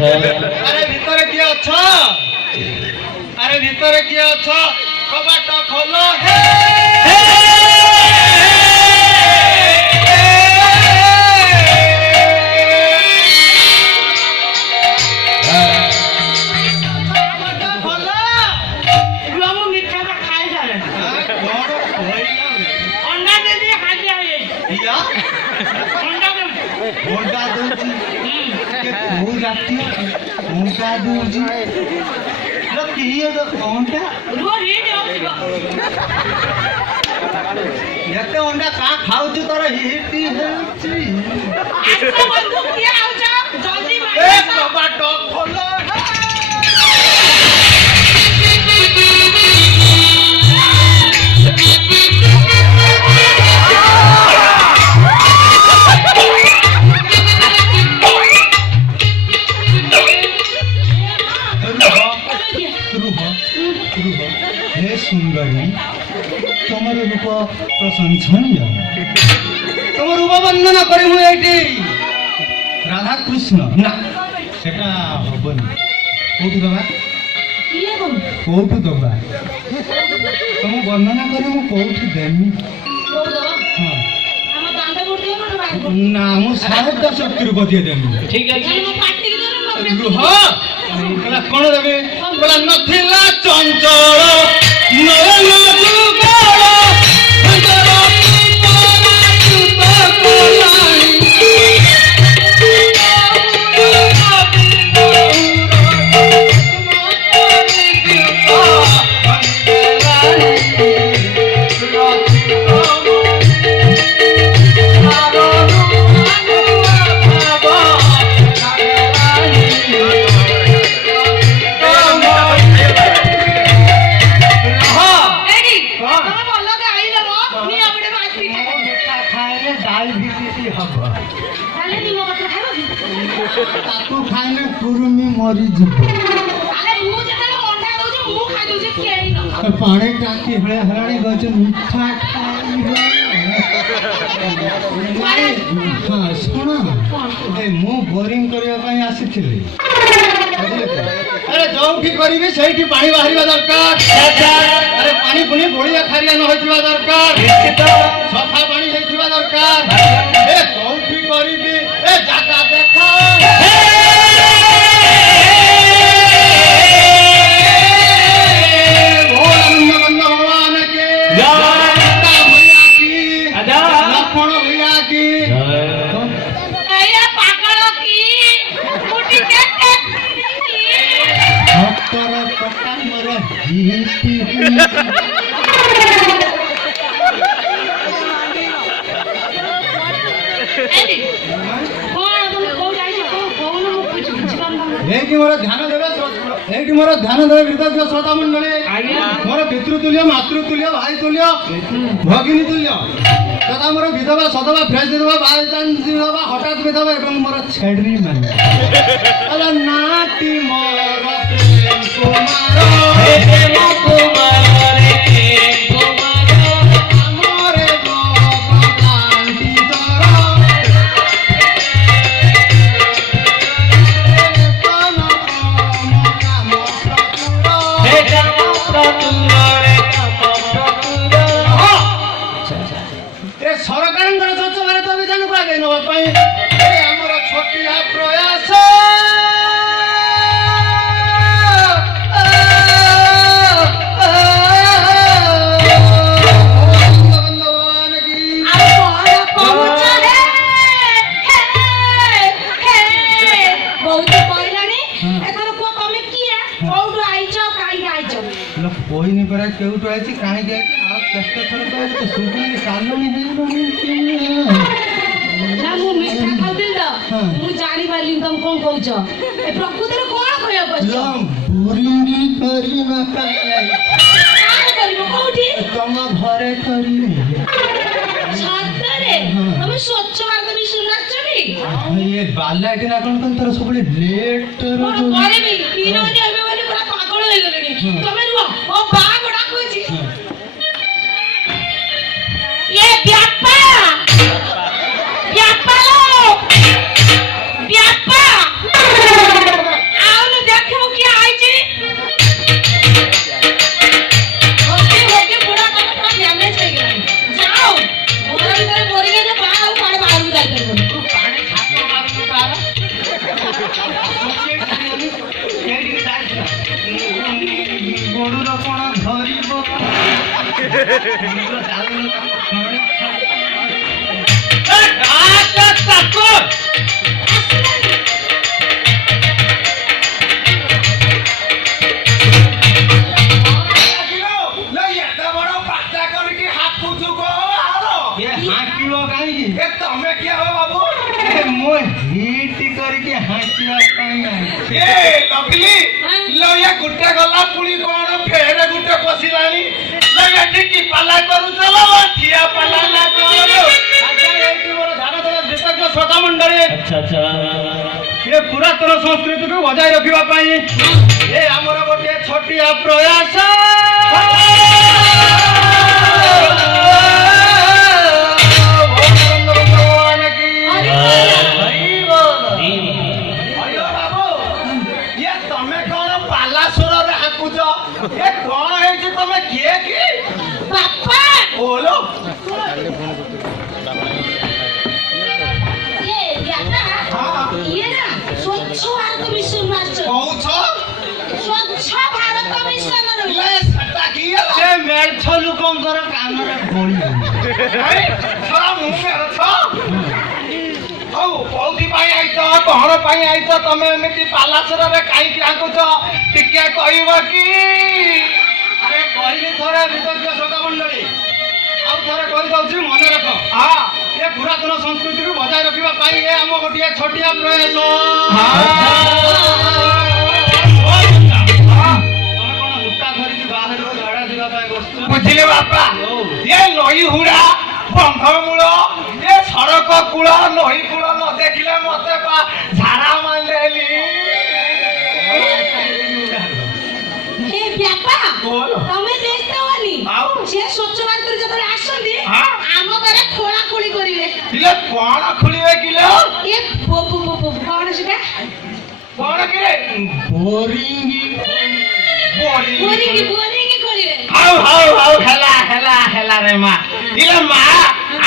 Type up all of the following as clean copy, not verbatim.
আরে ভিতরে কি আছো? আরে ভিতরে কি আছো? কবাট খোলো। अंडा दूजी के कोई राती अंडा दूजी लो किए तो अंडा वो ही जाओ एते अंडा का खाउछु तोर हिटी हेछि आइसा बंदूक किया आउ जा जल्दी ए मार कबाट खोलो हे सुंदरी तुम रूप प्रशंसनीय तुम रूप वंदना करी मु एठी राधा कृष्ण ना सेटा हबनी कोठु दबा किए कोन कोठु दबा तुम वंदना करी मु कोठु देमी कोड दबा हां हम दांडा मूर्ति मन बाग ना मु साहेब शक्ति रूप दिए देमी ठीक है हम पार्टी के दर रुह कला कोन देबे कला नथिला चंचल नयन जुगल हंसरा पारा सुत कोलाणी ताको खाइना कुरुमी मरी जिवो अरे मु जेतले अंडा दउछ मु खाइ दउछ केही न पानी टाकी हळे हराणी गज मिठा खाइबो हां सुनो ए मु बोरिंग करिया पई आसीथिली अरे जोठी करिबे सेठी पानी बाहरिबा दरकार अरे पानी पुनी बोलिया खारिया न होइबा दरकार निश्चित सफा पानी होइबा दरकार ए जोठी करिबे ए जागा देखा एठी मोर ध्यान देवे कृतज्ञ श्रोता मंडली मोर पितृतुल्य मातृतुल्य भाई तुल्य भगिनी तुल्य तथा मोर विधवा सधवा फ्रेश विधवा बालचान विधवा हठात विधवा एवं मोर छेडनी मान अला नाती मोर प्रेम कुमार हे प्रेम कुमार रे प्रेम कुमार हमरे गोपालांती दर सरकार स्वच्छ भारत अभियान को आगे नवर छोटिया प्रयास कोई नहीं पड़ा केउट आइछि काहे के आ कष्ट थर तो सुबुनी कालनी है ना मु मिठा खाउदिल द मु जानि पाली तुम कोन कहउछ ए प्रकृतिर कोन कहय बस लम बोरिंगी करी ना काय करियो कोठी तुम घरे करी छातरे हम स्वच्छ भारत मिशन नाचबी ये बाला एटी ना कोन तोर सबले लेट रो अरे भी तीन बजे हमें वाली पूरा पागल हो गलेनी तमे रुआ ओ बाग डाकुची ये ब्यापा ब्यापा लो ब्यापा ଗୋଡ଼ର କ'ଣ ଧରିବ ହାଙ୍କିବ କାହିଁକି ତମେ କିଏ ହବ ବାବୁ? ମୁଁ ହିଟ୍ କରିକି ହାଙ୍କିବା ପାଇଁ ଲଇଆ ଗୋଟେ ଗଲା ପୁଣି କଣ ଫେରେ ଗୋଟେ ପଶିଲାଣି ଏଠି କି ପାଲା କରୁଛ ଠିଆ ପାଲା ନା କଣ? ଏଇଠି ମୋର ଧାନ ଦେବା ବିଶେଷ ଶ୍ରୋତା ମଣ୍ଡଳୀ ଏ ପୁରାତନ ସଂସ୍କୃତିକୁ ବଜାୟ ରଖିବା ପାଇଁ ଏ ଆମର ଗୋଟିଏ ଛୋଟିଆ ପ୍ରୟାସ ଏ କଣ ହେଇଛି ତମେ କିଏ କି ବାପା ବୋଲୋ ଇଏ ନା ସ୍ୱଚ୍ଛ ଭାରତ ମିଶନ ମାଷ୍ଟର କହୁଛ ସ୍ୱଚ୍ଛ ଭାରତ ମିଶନର ସେଟା କି ହେଲା? ସେ ମେଳଛ ଲୋକଙ୍କର କାନରେ ଗୋଳି ମୁଁ ମେରଛ ହଉ କୋଉଥିପାଇଁ ଆଇଛ କଣ ପାଇଁ ଆଇଛ ତମେ ଏମିତି ପାଲାସରରେ କାହିଁକି ଆଙ୍କୁଛ ଟିକେ କହିବ କି? ଆରେ କହିଲି ଥରେ ବିଦଗ୍ଧ ଶ୍ରୋତା ମଣ୍ଡଳୀ ଆଉ ଥରେ କହିଦଉଛି ମନେ ରଖ ଏ ପୁରାତନ ସଂସ୍କୃତିକୁ ବଜାୟ ରଖିବା ପାଇଁ ଏ ଆମ ଗୋଟିଏ ଛୋଟିଆ ପ୍ରୟାସ ତମେ କଣ ଲୁଟା ଧରିକି ବାହାରକୁ ଝାଡ଼ା ଯିବା ପାଇଁ ବସିଛ ବୁଝିଲେ ବାପା ଏ ନଈ ହୁଡା ବନ୍ଧ ମୂଳ ଏ ସଡ଼କ କୂଳ ନଈ କୂଳ ନ ଦେଖିଲେ ମତେ ଝାଡ଼ା ମାରିଲେଲି ଏ ବାପା बोलो। ତମେ ବ୍ୟସ୍ତ ହୁଅନି ଆଉ? ସେ ସ୍ୱଚ୍ଛ ଭାରତରୁ ଯେତେବେଳେ ଆସନ୍ତି ହଁ? ଆମ ଘରେ ଖୋଳା ଖୋଳି କରିବେ କିଲେ କଣ ଖୋଳିବେ କିଲେ ଏ କଣ ସେଟା କଣ କିରେ ବୋରିଙ୍ଗି ବୋରିଙ୍ଗି ବୋରିଙ୍ଗି କରିବେ ହଉ ହଉ ହଉ ହେଲା ରେ ମା ଇଲେ ମା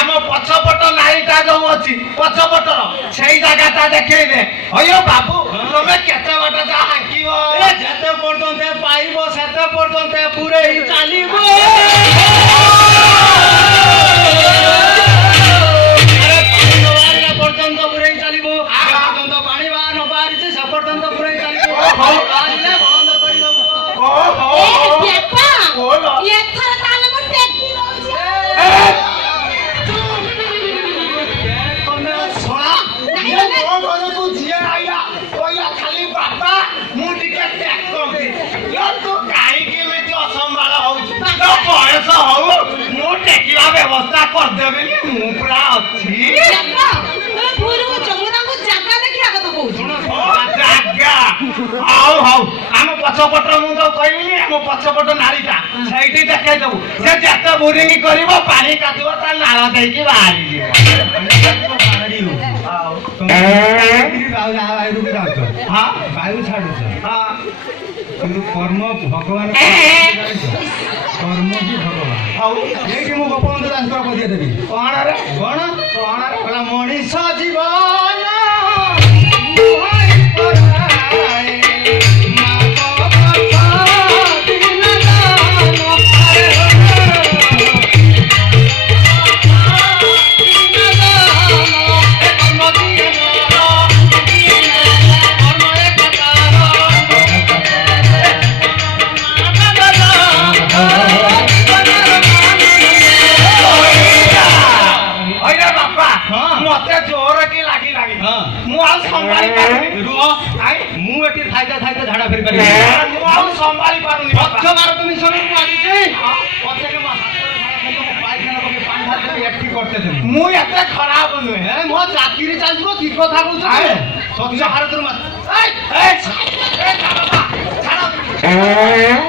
ଆମ ପଛପଟ ନାଳିଟା ଯୋଉ ଅଛି ପଛପଟର ସେଇ ଜାଗାଟା ଦେଖେଇ ଦେ ଅୟୋ ବାବୁ ତମେ କେତେ ବାଟ ଯା ହାଙ୍କିବ ଏ ଯେତେ ପର୍ଯ୍ୟନ୍ତ ପାଇବ ସେତେ ପର୍ଯ୍ୟନ୍ତ ପୁରେଇ ଚାଲିବ ପର୍ଯ୍ୟନ୍ତ ପୁରେଇ ଚାଲିବ ପର୍ଯ୍ୟନ୍ତ ପାଣି ବା ନ ବାହାରିଛି ସେ ପର୍ଯ୍ୟନ୍ତ ପୁରେଇ ଚାଲିବ ବାହାରିଲେ ବନ୍ଦ କରିଦବ ଏ ବାପା बोलो। ଏଥର ତାହେଲେ ମୁଁ ଟେକି ଦଉଛି ଶୁଣା ଇଏ ମୋ ଘରକୁ ଯିଏ ଆଇଲା କହିଲା ଖାଲି ବାପା ମୁଁ ଟିକେ ଟ୍ୟାକ୍ କରିଛି ଲୋ ତୁ କାହିଁକି ଏମିତି ଅସମ୍ଭାଳ ହଉଛୁ ତୋ ବୟସ ହଉ ମୁଁ ଟେକିବା ବ୍ୟବସ୍ଥା କରିଦେବିନି ମୁଁ ପୁରା ଅଛି ବାପା ତମେ ଭୁଲ କରୁଛ ମୁଁ ତାଙ୍କୁ ଜାଗା ଦେଖିବା କଥା କହୁଛି ଓ ଜାଗା ହଉ ହଉ ଆମ ପଛପଟ ମୁଁ ତ କହିବିନି ଆମ ପଛପଟ ନାଳିଟା ସେଇଠି ଦେଖେଇ ଦବୁ ସେ ଯେତେ ବୋରିଙ୍ଗି କରିବ ପାଣି କାଟିବ ତା ନାଳ ଦେଇକି ବାହାରିଯିବ ହଁ ବାୟୁ ଛାଡୁଛ ହଁ କିନ୍ତୁ କର୍ମ ଭଗବାନ କର୍ମ ହିଁ ଭଗବାନ ହଉ ଏଇଠି ମୁଁ ଗୋପବନ୍ଧୁ ଦାସଙ୍କର ପଦ୍ୟ ଦେବି କଣ ରେ କଣ କଣ ରେ କହିଲା ମଣିଷ ଜୀବନ ଅଇରେ ବାପା ହଁ। ମତେ ଜୋର କି ଲାଗି ହଁ। ମୁଁ ଆଉ ସମ୍ଭାଳି ପାରୁନି ରୁହ ଆଇ ମୁଁ ଏଠି ଥାଇତେ ଥାଇତେ ଝାଡ଼ା ଫେରି ପାରିବି ମୁଁ ଆଉ ସମ୍ଭାଳି ପାରୁନି ବାପା। ସ୍ୱଚ୍ଛ ଭାରତ ମିଶନକୁ ଆସିଛି ପଛରେ ମୋ ହାତରେ ଝାଡ଼ା ଫେରି ମୋ ପାଇଖାନା ପକେଇ ପାଣି ଢାଳିଦେବି ଏଠି କରିତେ ଦେବି ମୁଁ ଏତେ ଖରାପ ନୁହେଁ ଏ ମୋ ଚାକିରି ଚାଲିଯିବ କି କଥା କହୁଛ ଆଏ। ସ୍ୱଚ୍ଛ ଭାରତରୁ ମାତ୍ର ଏଇ, ଏଇ, ଏଇ, ଛାଡ଼ ବାପା, ଛାଡ଼। ଏ,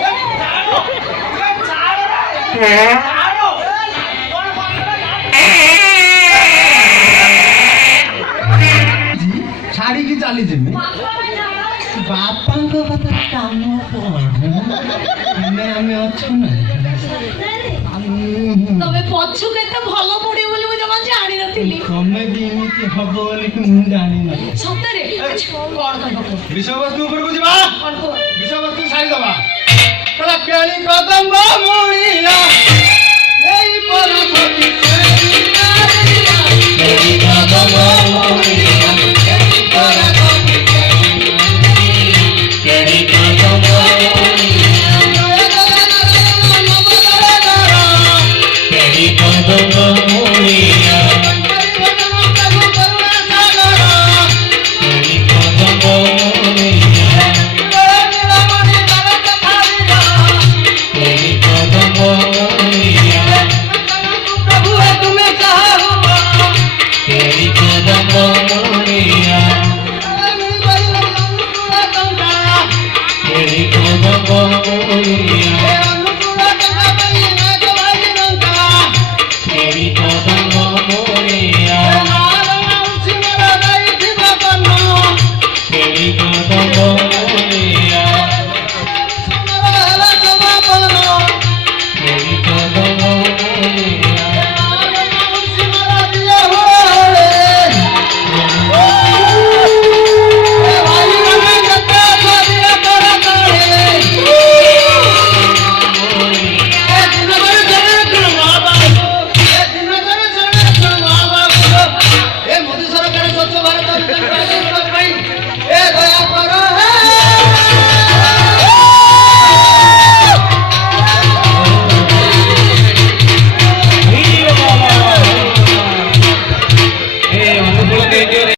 ଛାଡ଼। ଏ, ଛାଡ଼ ରେ। ଛାଡ଼। କଣ କରିବେ? ଛାଡ଼ିକି ଚାଲିଯିବି ବାପାଙ୍କ କଥା କାମ ଆମେ ଅଛୁ ନା ତମେ ପଛୁ କେତେ ଭଲ ପଡିବ ବୋଲି ମୁଁ ଜମା ଜାଣିନଥିଲି ତମେ ବି ଏମିତି ହବ ବୋଲି ମୁଁ ଜାଣିନି ସତରେ କଣ କହିବ କୁହ? ବିଷୟବସ୍ତୁ ଉପରକୁ ଯିବା। କଣ କୁହ? ବିଷୟବସ୍ତୁ ସାରିଦବା। କହିଲା କେଳି କଦମ୍ବ ମୂଳିଆ ଏଇ ପରସତି କେଳି କଦମ୍ବ ମୂଳିଆ ଏଇ ପରସତି କେଳି କଦମ୍ବ କେଳି କଦମ୍ବ ମୂଳିଆ